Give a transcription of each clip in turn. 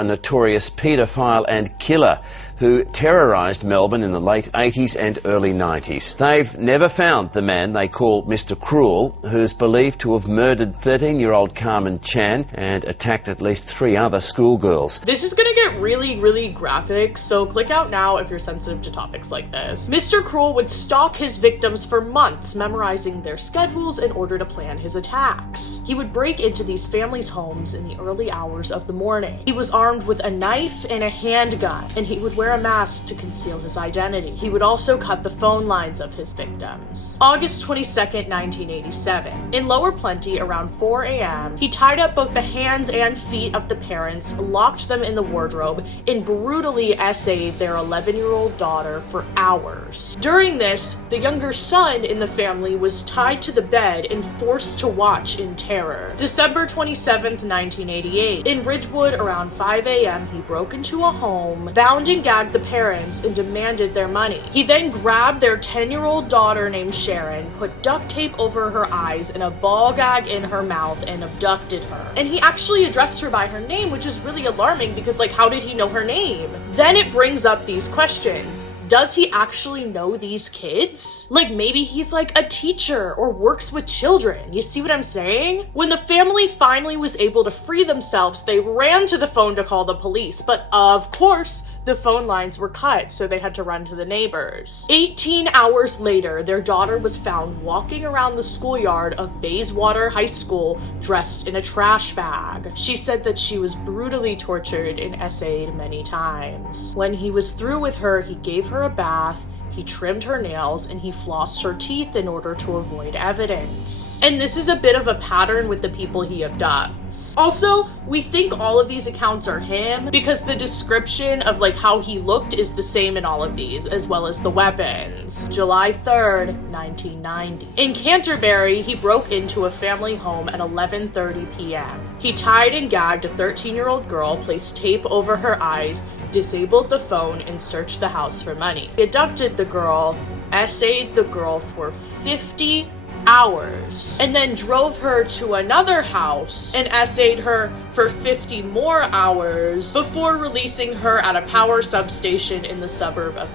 a notorious paedophile and killer who terrorised Melbourne in the late 80s and early 90s. They've never found the man they call Mr. Cruel, who's believed to have murdered 13-year-old Karmein Chan and attacked at least 3 other schoolgirls. This is gonna get really graphic, so click out now if you're sensitive to topics like this. Mr. Cruel would stalk his victims for months, memorizing their schedules in order to plan his attacks. He would break into these families' homes in the early hours of the morning. He was armed with a knife and a handgun, and he would wear a mask to conceal his identity. He would also cut the phone lines of his victims. August 22nd, 1987. In Lower Plenty, around 4 a.m., he tied up both the hands and feet of the parents, locked them in the wardrobe, and brutally essayed their 11-year-old daughter for hours. During this, the younger son in the family was tied to the bed and forced to watch in terror. December 27th, 1988. In Ridgewood, around 5 a.m., he broke into a home, bound and gagged the parents, and demanded their money. He then grabbed their 10-year-old daughter named Sharon, put duct tape over her eyes and a ball gag in her mouth, and abducted her. And he actually addressed her by her name, which is really alarming because, like, how did he know her name? Then it brings up these questions. Does he actually know these kids? Like, maybe he's like a teacher or works with children. You see what I'm saying? When the family finally was able to free themselves, they ran to the phone to call the police, but of course, the phone lines were cut, so they had to run to the neighbors. 18 hours later, their daughter was found walking around the schoolyard of Bayswater High School dressed in a trash bag. She said that she was brutally tortured and essayed many times. When he was through with her, he gave her a bath, he trimmed her nails, and he flossed her teeth in order to avoid evidence. And this is a bit of a pattern with the people he abducts. Also, we think all of these accounts are him because the description of like how he looked is the same in all of these, as well as the weapons. July 3rd, 1990. In Canterbury, he broke into a family home at 11:30 p.m. He tied and gagged a 13-year-old girl, placed tape over her eyes, disabled the phone, and searched the house for money. He abducted the girl, essayed the girl for 50 hours, and then drove her to another house and essayed her for 50 more hours before releasing her at a power substation in the suburb of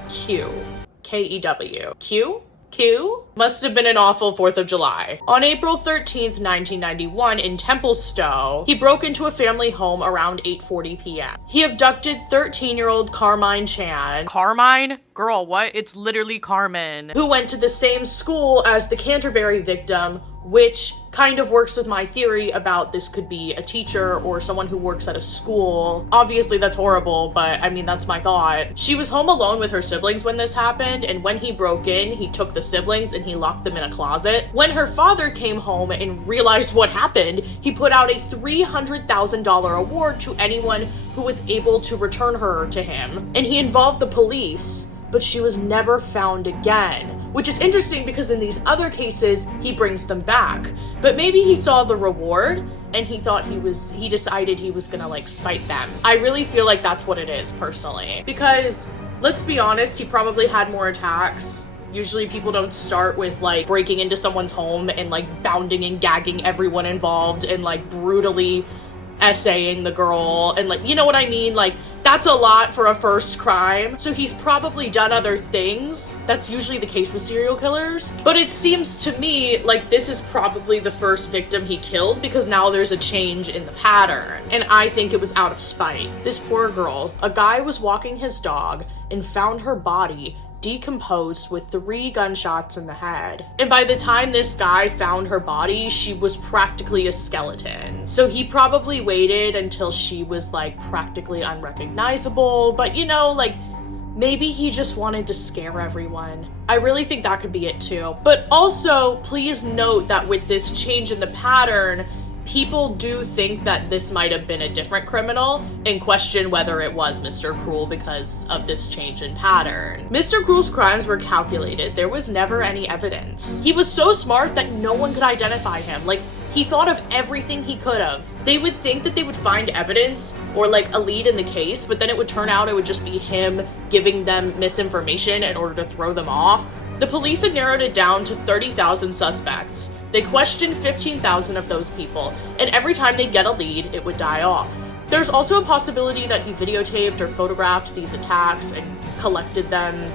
K-E-W. Q? Must have been an awful 4th of July. On April 13th, 1991, in Templestowe, he broke into a family home around 8:40 p.m. He abducted 13-year-old Karmein Chan. Karmein? Girl, what? It's literally Carmen. Who went to the same school as the Canterbury victim, which kind of works with my theory about this could be a teacher or someone who works at a school. Obviously, that's horrible, but I mean, that's my thought. She was home alone with her siblings when this happened, and when he broke in, he took the siblings and he locked them in a closet. When her father came home and realized what happened, he put out a $300,000 award to anyone who was able to return her to him, and he involved the police, but she was never found again. Which is interesting because in these other cases, he brings them back. But maybe he saw the reward and he thought he decided he was gonna like spite them. I really feel like that's what it is personally. Because let's be honest, he probably had more attacks. Usually people don't start with like breaking into someone's home and like bounding and gagging everyone involved and like brutally essaying the girl and like, you know what I mean? Like, that's a lot for a first crime. So he's probably done other things. That's usually the case with serial killers. But it seems to me like this is probably the first victim he killed because now there's a change in the pattern. And I think it was out of spite. This poor girl, a guy was walking his dog and found her body decomposed with 3 gunshots in the head. And by the time this guy found her body, she was practically a skeleton. So he probably waited until she was like practically unrecognizable, but you know, like maybe he just wanted to scare everyone. I really think that could be it too. But also, please note that with this change in the pattern, people do think that this might have been a different criminal and question whether it was Mr. Cruel because of this change in pattern. Mr. Cruel's crimes were calculated. There was never any evidence. He was so smart that no one could identify him. Like, he thought of everything he could have. They would think that they would find evidence or like a lead in the case, but then it would turn out it would just be him giving them misinformation in order to throw them off. The police had narrowed it down to 30,000 suspects. They questioned 15,000 of those people, and every time they'd get a lead, it would die off. There's also a possibility that he videotaped or photographed these attacks and collected them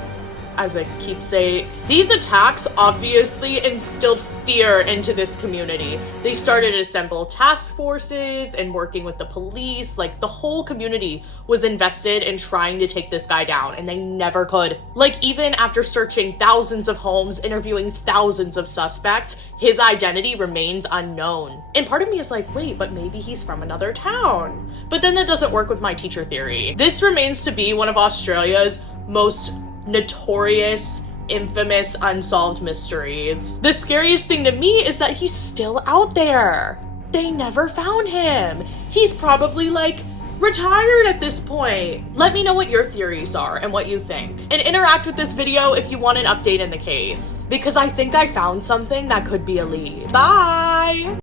as a keepsake. These attacks obviously instilled fear into this community. They started to assemble task forces and working with the police. Like, the whole community was invested in trying to take this guy down, and they never could. Like, even after searching thousands of homes, interviewing thousands of suspects, his identity remains unknown. And part of me is like, wait, but maybe he's from another town. But then that doesn't work with my teacher theory. This remains to be one of Australia's most notorious, infamous, unsolved mysteries. The scariest thing to me is that he's still out there. They never found him. He's probably like retired at this point. Let me know what your theories are and what you think. And interact with this video if you want an update in the case, because I think I found something that could be a lead. Bye!